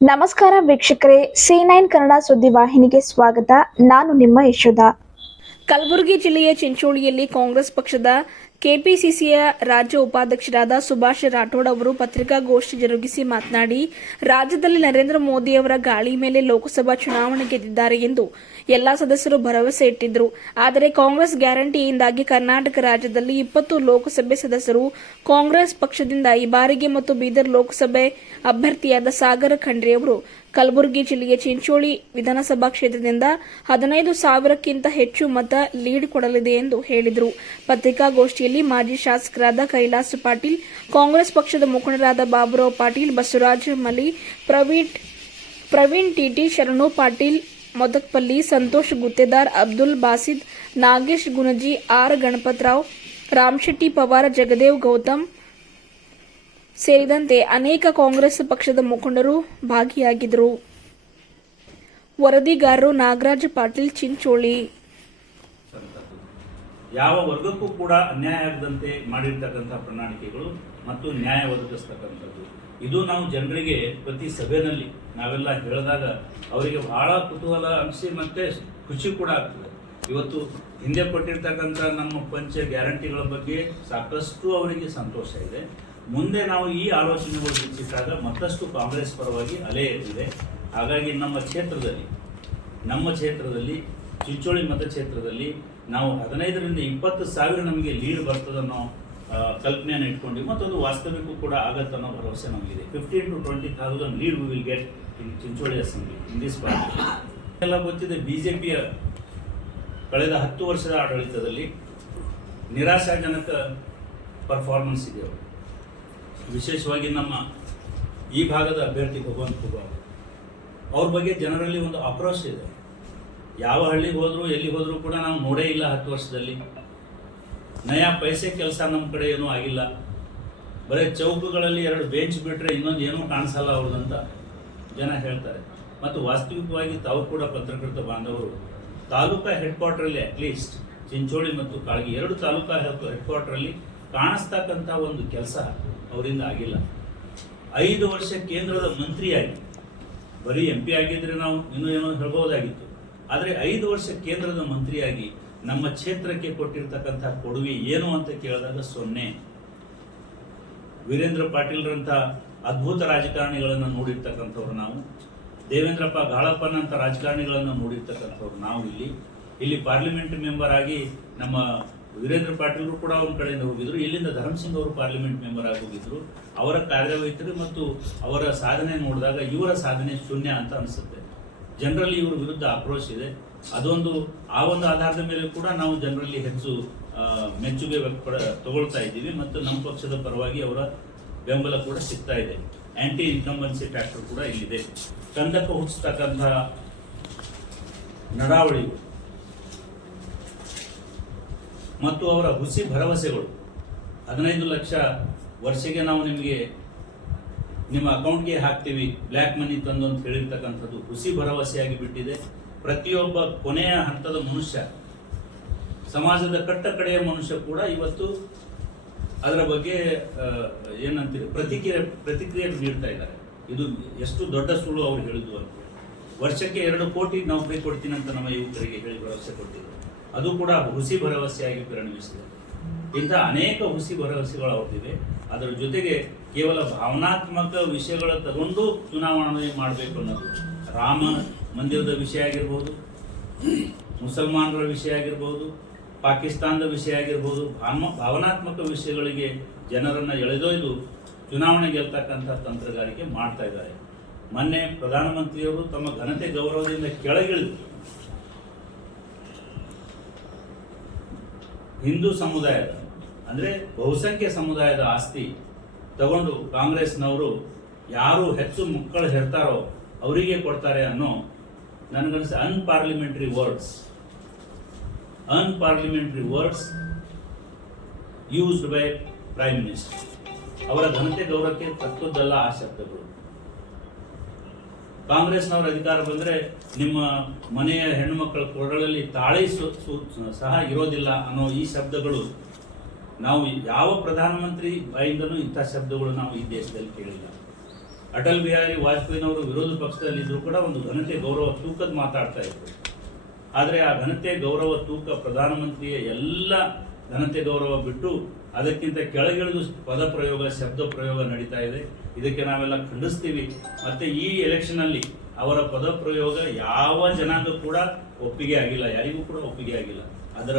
ನಮಸ್ಕಾರ ವೀಕ್ಷಕರೇ, C9 ಕನ್ನಡ ಸುದ್ದಿವಾಹಿನಿಗೆ ಸ್ವಾಗತ. ನಾನು ನಿಮ್ಮ ಯಶೋಧ. ಕಲಬುರಗಿ ಜಿಲ್ಲೆಯ ಚಿಂಚೋಳಿಯಲ್ಲಿ ಕಾಂಗ್ರೆಸ್ ಪಕ್ಷದ ಕೆಪಿಸಿಸಿಯ ರಾಜ್ಯ ಉಪಾಧ್ಯಕ್ಷರಾದ ಸುಭಾಷ್ ರಾಠೋಡ್ ಅವರು ಪತ್ರಿಕಾಗೋಷ್ಠಿ ಜರುಗಿಸಿ ಮಾತನಾಡಿ, ರಾಜ್ಯದಲ್ಲಿ ನರೇಂದ್ರ ಮೋದಿ ಅವರ ಗಾಳಿ ಮೇಲೆ ಲೋಕಸಭಾ ಚುನಾವಣೆ ಗೆದ್ದಿದ್ದಾರೆ ಎಂದು ಎಲ್ಲಾ ಸದಸ್ಯರು ಭರವಸೆ ಇಟ್ಟಿದ್ದರು. ಆದರೆ ಕಾಂಗ್ರೆಸ್ ಗ್ಯಾರಂಟಿಯಿಂದಾಗಿ ಕರ್ನಾಟಕ ರಾಜ್ಯದಲ್ಲಿ 20 ಲೋಕಸಭೆ ಸದಸ್ಯರು ಕಾಂಗ್ರೆಸ್ ಪಕ್ಷದಿಂದ ಈ ಬಾರಿಗೆ ಮತ್ತು ಬೀದರ್ ಲೋಕಸಭೆ ಅಭ್ಯರ್ಥಿಯಾದ ಸಾಗರ ಖಂಡ್ರೆ ಅವರು ಕಲಬುರಗಿ ಜಿಲ್ಲೆಯ ಚಿಂಚೋಳಿ ವಿಧಾನಸಭಾ ಕ್ಷೇತ್ರದಿಂದ 15,000ಕ್ಕಿಂತ ಹೆಚ್ಚು ಮತ ಲೀಡ್ ಕೊಡಲಿದೆ ಎಂದು ಹೇಳಿದರು. ಪತ್ರಿಕಾಗೋಷ್ಠಿಯಲ್ಲಿ ಮಾಜಿ ಶಾಸಕರಾದ ಕೈಲಾಸ್ ಪಾಟೀಲ್, ಕಾಂಗ್ರೆಸ್ ಪಕ್ಷದ ಮುಖಂಡರಾದ ಬಾಬುರಾವ್ ಪಾಟೀಲ್, ಬಸವರಾಜ ಮಲಿ, ಪ್ರವೀಣ್ ಟಿಟಿ, ಶರಣು ಪಾಟೀಲ್ ಮೊದಕಪಲ್ಲಿ, ಸಂತೋಷ್ ಗುತ್ತೇದಾರ್, ಅಬ್ದುಲ್ ಬಾಸಿದ್, ನಾಗೇಶ್ ಗುಣಜಿ, ಆರ್ ಗಣಪತರಾವ್, ರಾಮಶೆಟ್ಟಿ ಪವಾರ್, ಜಗದೇವ್ ಗೌತಮ್ ಸೇರಿದಂತೆ ಅನೇಕ ಕಾಂಗ್ರೆಸ್ ಪಕ್ಷದ ಮುಖಂಡರು ಭಾಗಿಯಾಗಿದ್ದರು. ವರದಿಗಾರರು ನಾಗರಾಜ್ ಪಾಟೀಲ್, ಚಿಂಚೋಳಿ. ಯಾವ ವರ್ಗಕ್ಕೂ ಕೂಡ ಅನ್ಯಾಯ ಆಗದಂತೆ ಮಾಡಿರ್ತಕ್ಕಂಥ ಪ್ರಣಾಳಿಕೆಗಳು ಮತ್ತು ನ್ಯಾಯ ಒದಗಿಸ್ತಕ್ಕಂಥದ್ದು, ಇದು ನಾವು ಜನರಿಗೆ ಪ್ರತಿ ಸಭೆಯಲ್ಲಿ ನಾವೆಲ್ಲ ಹೇಳಿದಾಗ ಅವರಿಗೆ ಬಹಳ ಕುತೂಹಲ ಅನಿಸಿ ಮತ್ತೆ ಖುಷಿ ಕೂಡ ಆಗ್ತದೆ. ಇವತ್ತು ಹಿಂದೆ ಕೊಟ್ಟಿರ್ತಕ್ಕಂಥ ನಮ್ಮ ಪಂಚ ಗ್ಯಾರಂಟಿಗಳ ಬಗ್ಗೆ ಸಾಕಷ್ಟು ಅವರಿಗೆ ಸಂತೋಷ ಇದೆ. ಮುಂದೆ ನಾವು ಈ ಆಲೋಚನೆಗಳು ಹೆಚ್ಚಿಟ್ಟಾಗ ಮತ್ತಷ್ಟು ಕಾಂಗ್ರೆಸ್ ಪರವಾಗಿ ಅಲೆ ಎದ್ದಿದೆ. ಹಾಗಾಗಿ ನಮ್ಮ ಕ್ಷೇತ್ರದಲ್ಲಿ ಚಿಂಚೋಳಿ ಮತಕ್ಷೇತ್ರದಲ್ಲಿ ನಾವು 15ರಿಂದ 20,000 ನಮಗೆ ಲೀಡ್ ಬರ್ತದನ್ನೋ ಕಲ್ಪನೆಯನ್ನು ಇಟ್ಕೊಂಡು ಮತ್ತೊಂದು ವಾಸ್ತವಿಕೂ ಕೂಡ ಆಗತ್ತೆ ಅನ್ನೋ ಭರವಸೆ ನಮಗಿದೆ. 15 to 20,000 lead we will get in Chincholi assembly in this party. ಎಲ್ಲ ಗೊತ್ತಿದೆ, ಬಿಜೆಪಿಯ ಕಳೆದ 10 ವರ್ಷದ ಆಡಳಿತದಲ್ಲಿ ನಿರಾಶಾಜನಕ ಪರ್ಫಾರ್ಮೆನ್ಸ್ ಇದೆ. ವಿಶೇಷವಾಗಿ ನಮ್ಮ ಈ ಭಾಗದ ಅಭ್ಯರ್ಥಿ ಭಗವಂತ ಖೂಬಾ ಅವ್ರ ಬಗ್ಗೆ ಜನರಲ್ಲಿ ಒಂದು ಆಕ್ರೋಶ ಇದೆ. ಯಾವ ಹಳ್ಳಿಗೆ ಹೋದ್ರು ಎಲ್ಲಿ ಹೋದ್ರು ಕೂಡ ನಾವು ನೋಡೇ ಇಲ್ಲ 10 ವರ್ಷದಲ್ಲಿ ನಯಾ ಪೈಸೆ ಕೆಲಸ ನಮ್ಮ ಕಡೆ ಏನೂ ಆಗಿಲ್ಲ. ಬರೀ ಚೌಕಗಳಲ್ಲಿ 2 ಬೆಂಚ್ ಬಿಟ್ಟರೆ ಇನ್ನೊಂದು ಏನೂ ಕಾಣಿಸಲ್ಲ ಅವ್ರದಂತ ಜನ ಹೇಳ್ತಾರೆ. ಮತ್ತು ವಾಸ್ತವಿಕವಾಗಿ ತಾವು ಕೂಡ ಪತ್ರಕರ್ತ ಬಾಂಧವರು ತಾಲೂಕಾ ಹೆಡ್ ಕ್ವಾರ್ಟರಲ್ಲಿ ಅಟ್ಲೀಸ್ಟ್ ಚಿಂಚೋಳಿ ಮತ್ತು ಕಾಳಗಿ 2 ತಾಲೂಕಾ ಹೆಡ್ ಕ್ವಾರ್ಟರಲ್ಲಿ ಕಾಣಿಸ್ತಕ್ಕಂಥ ಒಂದು ಕೆಲಸ ಅವರಿಂದ ಆಗಿಲ್ಲ. 5 ವರ್ಷ ಕೇಂದ್ರದ ಮಂತ್ರಿಯಾಗಿ, ಬರೀ MP ಆಗಿದ್ರೆ ನಾವು ಇನ್ನೂ ಏನೋ ಹೇಳ್ಬೋದಾಗಿತ್ತು, ಆದರೆ 5 ವರ್ಷ ಕೇಂದ್ರದ ಮಂತ್ರಿಯಾಗಿ ನಮ್ಮ ಕ್ಷೇತ್ರಕ್ಕೆ ಕೊಟ್ಟಿರ್ತಕ್ಕಂಥ ಕೊಡುಗೆ ಏನು ಅಂತ ಕೇಳಿದಾಗ 0. ವೀರೇಂದ್ರ ಪಾಟೀಲ್ರಂಥ ಅದ್ಭುತ ರಾಜಕಾರಣಿಗಳನ್ನು ನೋಡಿರ್ತಕ್ಕಂಥವ್ರು ನಾವು, ದೇವೇಂದ್ರಪ್ಪ ಗಾಳಪ್ಪನಂಥ ರಾಜಕಾರಣಿಗಳನ್ನು ನೋಡಿರ್ತಕ್ಕಂಥವ್ರು ನಾವು. ಇಲ್ಲಿ ಪಾರ್ಲಿಮೆಂಟ್ ಮೆಂಬರ್ ಆಗಿ ನಮ್ಮ ವೀರೇಂದ್ರ ಪಾಟೀಲ್ರು ಕೂಡ ಒಂದು ಕಡೆಯಿಂದ ಹೋಗಿದ್ರು. ಇಲ್ಲಿಂದ ಧರ್ಮಸಿಂಗ್ ಅವರು ಪಾರ್ಲಿಮೆಂಟ್ ಮೆಂಬರ್ ಆಗಿ ಹೋಗಿದ್ರು. ಅವರ ಕಾರ್ಯವೈಖರಿ ಮತ್ತು ಅವರ ಸಾಧನೆ ನೋಡಿದಾಗ ಇವರ ಸಾಧನೆ 0 ಅಂತ ಅನಿಸುತ್ತೆ. ಜನರಲ್ಲಿ ಇವರ ವಿರುದ್ಧ ಆಕ್ರೋಶ ಇದೆ. ಆ ಒಂದು ಆಧಾರದ ಮೇಲೆ ಕೂಡ ನಾವು ಜನರಲ್ಲಿ ಹೆಚ್ಚು ಮೆಚ್ಚುಗೆ ತಗೊಳ್ತಾ ಇದ್ದೀವಿ ಮತ್ತು ನಮ್ಮ ಪಕ್ಷದ ಪರವಾಗಿ ಅವರ ಬೆಂಬಲ ಕೂಡ ಸಿಗ್ತಾ ಇದೆ. ಆಂಟಿ ಇನ್ಕಂಬನ್ಸಿ ಫ್ಯಾಕ್ಟರ್ ಕೂಡ ಇಲ್ಲಿದೆ. ಕಂದಕ ಹುಟ್ಟಿಸ್ತಕ್ಕಂಥ ನಡಾವಳಿಗಳು ಮತ್ತು ಅವರ ಹುಸಿ ಭರವಸೆಗಳು, 15 ಲಕ್ಷ ವರ್ಷಕ್ಕೆ ನಾವು ನಿಮಗೆ ನಿಮ್ಮ ಅಕೌಂಟ್ಗೆ ಹಾಕ್ತೀವಿ, ಬ್ಲ್ಯಾಕ್ ಮನಿ ತಂದು ಅಂತ ಹೇಳಿರ್ತಕ್ಕಂಥದ್ದು ಹುಸಿ ಭರವಸೆಯಾಗಿ ಬಿಟ್ಟಿದೆ. ಪ್ರತಿಯೊಬ್ಬ ಕೊನೆಯ ಹಂತದ ಮನುಷ್ಯ, ಸಮಾಜದ ಕಟ್ಟ ಕಡೆಯ ಮನುಷ್ಯ ಕೂಡ ಇವತ್ತು ಅದರ ಬಗ್ಗೆ ಏನಂತೀರಿ ಪ್ರತಿಕ್ರಿಯೆ ನೀಡ್ತಾ ಇದ್ದಾರೆ. ಇದು ಎಷ್ಟು ದೊಡ್ಡ ಸುಳ್ಳು ಅವ್ರು ಹೇಳಿದ್ವು ಅಂತ. ವರ್ಷಕ್ಕೆ 2 ಕೋಟಿ ನೌಕರಿ ಕೊಡ್ತೀನಿ ಅಂತ ನಮ್ಮ ಯುವಕರಿಗೆ ಹೇಳಿ ಭರವಸೆ ಕೊಟ್ಟಿದ್ರು. ಅದು ಕೂಡ ಹುಸಿ ಭರವಸೆಯಾಗಿ ಪರಿಣಮಿಸಿದೆ. ಇಂಥ ಅನೇಕ ಹುಸಿ ಭರವಸೆಗಳು ಅವ್ರದ್ದಿವೆ. ಅದರ ಜೊತೆಗೆ ಕೇವಲ ಭಾವನಾತ್ಮಕ ವಿಷಯಗಳ ತಗೊಂಡು ಚುನಾವಣೆ ಮಾಡಬೇಕು ಅನ್ನೋದು, ರಾಮ ಮಂದಿರದ ವಿಷಯ ಆಗಿರ್ಬೋದು, ಮುಸಲ್ಮಾನರ ವಿಷಯ ಆಗಿರ್ಬೋದು, ಪಾಕಿಸ್ತಾನದ ವಿಷಯ ಆಗಿರ್ಬೋದು, ಭಾವನಾತ್ಮಕ ವಿಷಯಗಳಿಗೆ ಜನರನ್ನು ಎಳೆದೊಯ್ದು ಚುನಾವಣೆ ಗೆಲ್ತಕ್ಕಂಥ ತಂತ್ರಗಾರಿಕೆ ಮಾಡ್ತಾ ಇದ್ದಾರೆ. ಮೊನ್ನೆ ಪ್ರಧಾನಮಂತ್ರಿಯವರು ತಮ್ಮ ಘನತೆ ಗೌರವದಿಂದ ಕೆಳಗಿಳಿದು ಹಿಂದೂ ಸಮುದಾಯದ ಅಂದರೆ ಬಹುಸಂಖ್ಯೆ ಸಮುದಾಯದ ಆಸ್ತಿ ತಗೊಂಡು ಕಾಂಗ್ರೆಸ್ನವರು ಯಾರು ಹೆಚ್ಚು ಮಕ್ಕಳು ಹೆರ್ತಾರೋ ಅವರಿಗೆ ಕೊಡ್ತಾರೆ ಅನ್ನೋ ನನಗನ್ನಿಸ unparliamentary words used by prime minister. ಅವರ ಘನತೆ ಗೌರವಕ್ಕೆ ತಕ್ಕದ್ದಲ್ಲ ಆ ಶಬ್ದಗಳು. ಕಾಂಗ್ರೆಸ್ನವರ ಅಧಿಕಾರ ಬಂದರೆ ನಿಮ್ಮ ಮನೆಯ ಹೆಣ್ಣು ಮಕ್ಕಳ ಕೊರಳಲ್ಲಿ ತಾಳಿ ಸಹ ಇರೋದಿಲ್ಲ ಅನ್ನೋ ಈ ಶಬ್ದಗಳು ನಾವು ಯಾವ ಪ್ರಧಾನಮಂತ್ರಿ ಬಾಯಿಂದನೂ ಇಂಥ ಶಬ್ದಗಳು ನಾವು ಈ ದೇಶದಲ್ಲಿ ಕೇಳಿಲ್ಲ. ಅಟಲ್ ಬಿಹಾರಿ ವಾಜಪೇಯಿನವರು ವಿರೋಧ ಪಕ್ಷದಲ್ಲಿದ್ದರೂ ಕೂಡ ಒಂದು ಘನತೆ ಗೌರವ ತೂಕದ ಮಾತಾಡ್ತಾ ಇದ್ರು. ಆದರೆ ಆ ಘನತೆ ಗೌರವ ತೂಕ ಪ್ರಧಾನಮಂತ್ರಿಯ ಎಲ್ಲ ಘನತೆ ಗೌರವ ಬಿಟ್ಟು ಅದಕ್ಕಿಂತ ಕೆಳಗಿಳಿದು ಪದ ಪ್ರಯೋಗ ಶಬ್ದ ಪ್ರಯೋಗ ನಡೀತಾ ಇದೆ. ಇದಕ್ಕೆ ನಾವೆಲ್ಲ ಖಂಡಿಸ್ತೀವಿ. ಮತ್ತೆ ಈ ಎಲೆಕ್ಷನ್ ಅಲ್ಲಿ ಅವರ ಪದ ಪ್ರಯೋಗ ಯಾವ ಜನಾಂಗ ಕೂಡ ಒಪ್ಪಿಗೆ ಆಗಿಲ್ಲ, ಯಾರಿಗೂ ಕೂಡ ಒಪ್ಪಿಗೆ ಆಗಿಲ್ಲ. ಅದರ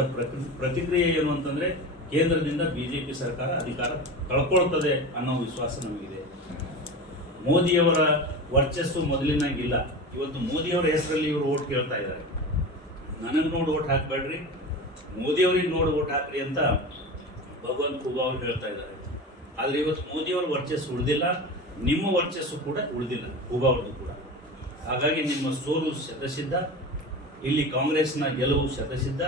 ಪ್ರತಿಕ್ರಿಯೆ ಏನು ಅಂತಂದ್ರೆ ಕೇಂದ್ರದಿಂದ ಬಿಜೆಪಿ ಸರ್ಕಾರ ಅಧಿಕಾರ ಕಳ್ಕೊಳ್ತದೆ ಅನ್ನೋ ವಿಶ್ವಾಸ ನಮಗಿದೆ. ಮೋದಿಯವರ ವರ್ಚಸ್ಸು ಮೊದಲಿನಾಗಿಲ್ಲ. ಇವತ್ತು ಮೋದಿಯವರ ಹೆಸರಲ್ಲಿ ಇವರು ಓಟ್ ಕೇಳ್ತಾ ಇದ್ದಾರೆ. ನನಗೆ ನೋಡಿ ಓಟ್ ಹಾಕಬೇಡ್ರಿ, ಮೋದಿಯವ್ರಿಗೆ ನೋಡಿ ಓಟ್ ಹಾಕ್ರಿ ಅಂತ ಭಗವಂತ ಖೂಬಾ ಅವರು ಹೇಳ್ತಾ ಇದ್ದಾರೆ. ಆದರೆ ಇವತ್ತು ಮೋದಿಯವರ ವರ್ಚಸ್ಸು ಉಳಿದಿಲ್ಲ, ನಿಮ್ಮ ವರ್ಚಸ್ಸು ಕೂಡ ಉಳಿದಿಲ್ಲ, ಖೂಬಾ ಅವ್ರದ್ದು ಕೂಡ. ಹಾಗಾಗಿ ನಿಮ್ಮ ಸೋಲು ಶತಸಿದ್ಧ, ಇಲ್ಲಿ ಕಾಂಗ್ರೆಸ್ನ ಗೆಲುವು ಶತಸಿದ್ಧ.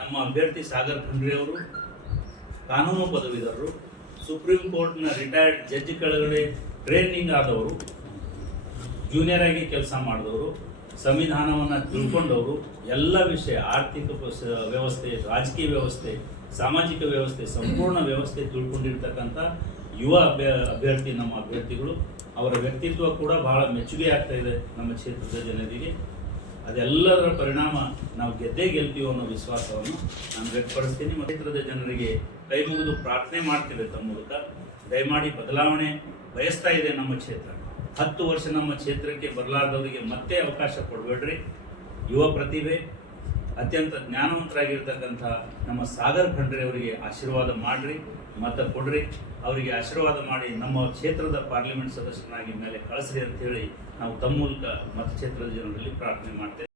ನಮ್ಮ ಅಭ್ಯರ್ಥಿ ಸಾಗರ್ ಖಂಡ್ರೆ ಅವರು ಕಾನೂನು ಪದವೀಧರರು, ಸುಪ್ರೀಂ ಕೋರ್ಟ್ನ ರಿಟೈರ್ಡ್ ಜಡ್ಜ್ ಕೆಳಗಡೆ ಟ್ರೈನಿಂಗ್ ಆದವರು, ಜೂನಿಯರ್ ಆಗಿ ಕೆಲಸ ಮಾಡಿದವರು, ಸಂವಿಧಾನವನ್ನು ತಿಳ್ಕೊಂಡವರು, ಎಲ್ಲ ವಿಷಯ ಆರ್ಥಿಕ ವ್ಯವಸ್ಥೆ, ರಾಜಕೀಯ ವ್ಯವಸ್ಥೆ, ಸಾಮಾಜಿಕ ವ್ಯವಸ್ಥೆ, ಸಂಪೂರ್ಣ ವ್ಯವಸ್ಥೆ ತಿಳ್ಕೊಂಡಿರ್ತಕ್ಕಂಥ ಯುವ ಅಭ್ಯರ್ಥಿ ನಮ್ಮ ಅಭ್ಯರ್ಥಿಗಳು. ಅವರ ವ್ಯಕ್ತಿತ್ವ ಕೂಡ ಬಹಳ ಮೆಚ್ಚುಗೆ ಆಗ್ತಾ ಇದೆ ನಮ್ಮ ಕ್ಷೇತ್ರದ ಜನರಿಗೆ. ಅದೆಲ್ಲದರ ಪರಿಣಾಮ ನಾವು ಗೆದ್ದೇ ಗೆಲ್ತೀವಿ ಅನ್ನೋ ವಿಶ್ವಾಸವನ್ನು ನಾನು ವ್ಯಕ್ತಪಡಿಸ್ತೀನಿ. ಕ್ಷೇತ್ರದ ಜನರಿಗೆ ಕೈ ಮುಗಿದು ಪ್ರಾರ್ಥನೆ ಮಾಡ್ತೇವೆ ತಮ್ಮ ಮೂಲಕ, ದಯಮಾಡಿ ಬದಲಾವಣೆ ಬಯಸ್ತಾ ಇದೆ ನಮ್ಮ ಕ್ಷೇತ್ರ. 10 ವರ್ಷ ನಮ್ಮ ಕ್ಷೇತ್ರಕ್ಕೆ ಬರಲಾರ್ದವರಿಗೆ ಮತ್ತೆ ಅವಕಾಶ ಕೊಡಬೇಡ್ರಿ. ಯುವ ಪ್ರತಿಭೆ, ಅತ್ಯಂತ ಜ್ಞಾನವಂತರಾಗಿರ್ತಕ್ಕಂಥ ನಮ್ಮ ಸಾಗರ್ ಖಂಡ್ರೆ ಅವರಿಗೆ ಆಶೀರ್ವಾದ ಮಾಡಿರಿ, ಮತ ಕೊಡ್ರಿ. ಅವರಿಗೆ ಆಶೀರ್ವಾದ ಮಾಡಿ ನಮ್ಮ ಕ್ಷೇತ್ರದ ಪಾರ್ಲಿಮೆಂಟ್ ಸದಸ್ಯನಾಗಿ ಮೇಲೆ ಕಳಿಸ್ರಿ ಅಂತ ಹೇಳಿ ನಾವು ತಮ್ಮ ಮೂಲಕ ಮತಕ್ಷೇತ್ರದ ಜನರಲ್ಲಿ ಪ್ರಾರ್ಥನೆ ಮಾಡ್ತೇವೆ.